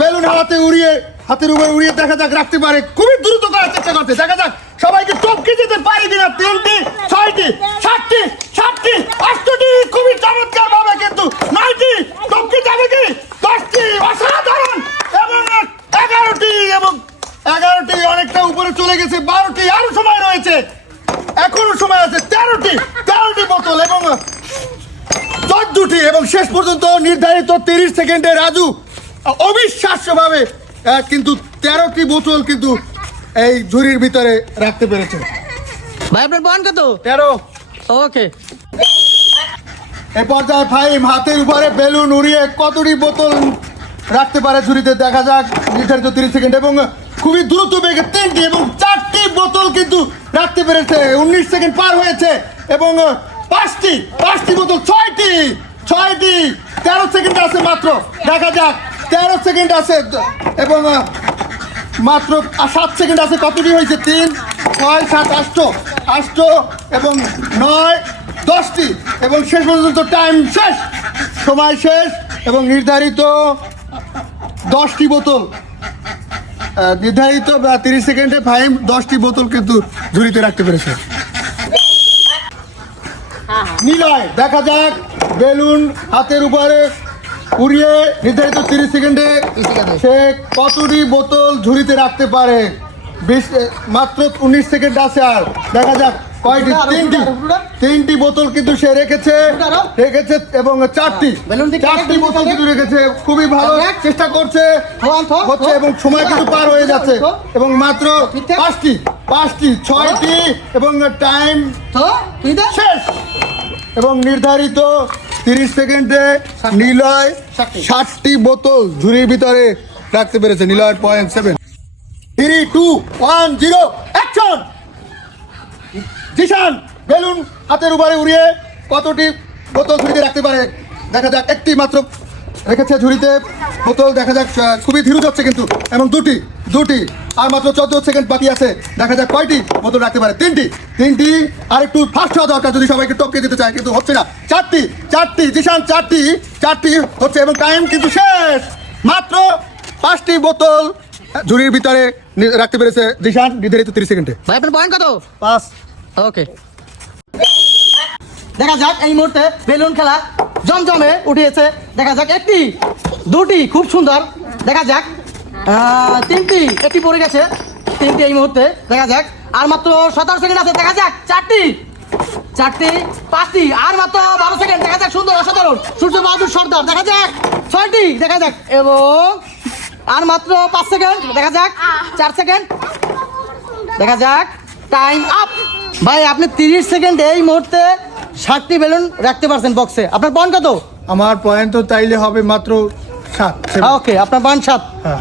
Balloon হাতের উপরে উড়িয়ে দেখা যাক রাখতে পারে, খুবই দ্রুত করার চেষ্টা করছে। দেখা যাক সবাইকে টপকে যেতে পারে কিনা। 3টি 6টি 7টি 7টি 8টি, খুবই চমৎকার ভাবে কিন্তু 9টি টপকে যাবে কি, 10টি অসাধারণ, এবং 11টি অনেকটা উপরে চলে গেছে। 12টি আরো সময় রয়েছে, এখনো সময় আছে। 13টি বোতল এবং 14টি, এবং শেষ পর্যন্ত নির্ধারিত 30 সেকেন্ডে রাজু অবিশ্বাস্যভাবে কিন্তু 13টি বোতল কিন্তু এই ঝুড়ির ভিতরে রাখতে পেরেছে। ভাই আপনার পয়েন্ট কত? 13। ওকে, এ পর্যায়ে ফাহিম হাতের উপরে বেলুন উড়িয়ে কতটি বোতল রাখতে পারে ঝুড়িতে, দেখা যাক নির্ধারিত 30 সেকেন্ড, এবং খুবই দ্রুত বেগে 3টি এবং 4টি বোতল কিন্তু রাখতে পেরেছে। 19 সেকেন্ড পার হয়েছে, এবং 5টি বোতল 6টি 13 সেকেন্ড আছে মাত্র। দেখা যাক 13 সেকেন্ড আছে, এবং মাত্র 7 সেকেন্ড আছে। কতটি হয়েছে? 3 6 7 8 এবং 9 10টি, এবং শেষ পর্যন্ত টাইম শেষ, সময় শেষ, এবং নির্ধারিত 10টি বোতল, নির্ধারিত 30 সেকেন্ডে ফাহিম 10টি বোতল কিন্তু ঝুড়িতে রাখতে পেরেছে। নিলয়, দেখা যাক বেলুন হাতের উপরে উড়িয়ে নির্ধারিত 30 সেকেন্ডে সে কতটি বোতল ঝুড়িতে রাখতে পারে। মাত্র 19 সেকেন্ড আছে, আর দেখা যাক কয়টি। 3টি বোতল কিন্তু সে রেখেছে, এবং 4টি বোতল কিন্তু রেখেছে। খুবই ভালো চেষ্টা করছে হচ্ছে, এবং সময় কিন্তু পার হয়ে যাচ্ছে, এবং মাত্র 5টি 6টি, এবং টাইম শেষ, এবং নির্ধারিত 30 সেকেন্ডে নিলয় 60টি বোতল ঝুড়ির ভিতরে রাখতে পেরেছে। নিলয়ের পয়েন্ট 7। 3 2 1 0 অ্যাকশন। জিশান বেলুন হাতের উপরে উড়িয়ে কতটি বোতল ঝুড়িতে রাখতে পারে, দেখা যাক। 1টি মাত্র রেখেছে ঝুড়িতে বোতল, দেখা যাক খুবই ধীরে যাচ্ছে কিন্তু, এবং 2টি আর মাত্র 14 সেকেন্ড বাকি আছে। দেখা যাক কয়টি বোতল রাখতে পারে। 3টি আর একটু ফাস্ট হওয়া দরকার যদি সবাইকে টপকে দিতে চায়, কিন্তু হচ্ছে না। 4টি জিশান 4টি হচ্ছে, এবং টাইম কিন্তু শেষ। মাত্র 5টি বোতল ঝুড়ির ভিতরে রাখতে পেরেছে জিশান নির্ধারিত 30 সেকেন্ডে। ভাই আপনার পয়েন্ট কত? 5। ওকে, দেখা যাক এই মুহূর্তে বেলুন খেলা জমজমে উঠিয়েছে। দেখা যাক 1টি 2টি খুব সুন্দর, দেখা যাক 3টি, 1টি পড়ে গেছে, 3টি এই মুহূর্তে। দেখা যাক আর মাত্র 17 সেকেন্ড আছে। দেখা যাক 4টি 5টি আর মাত্র 12 সেকেন্ড। দেখা যাক সুন্দর অসাধারণ সূর্য বাহাদুর সর্দার। দেখা যাক 6টি, দেখা যাক, এবং আর মাত্র 5 সেকেন্ড। দেখা যাক 4 সেকেন্ড। দেখা যাক টাইম আপ। ভাই আপনি 30 সেকেন্ড এই মুহূর্তে 60টি বেলুন রাখতে পারছেন বক্সে। আপনার পয়েন্ট কত? আমার পয়েন্ট তো তাইলে হবে মাত্র 7। ওকে, আপনার পয়েন্ট 7। হ্যাঁ।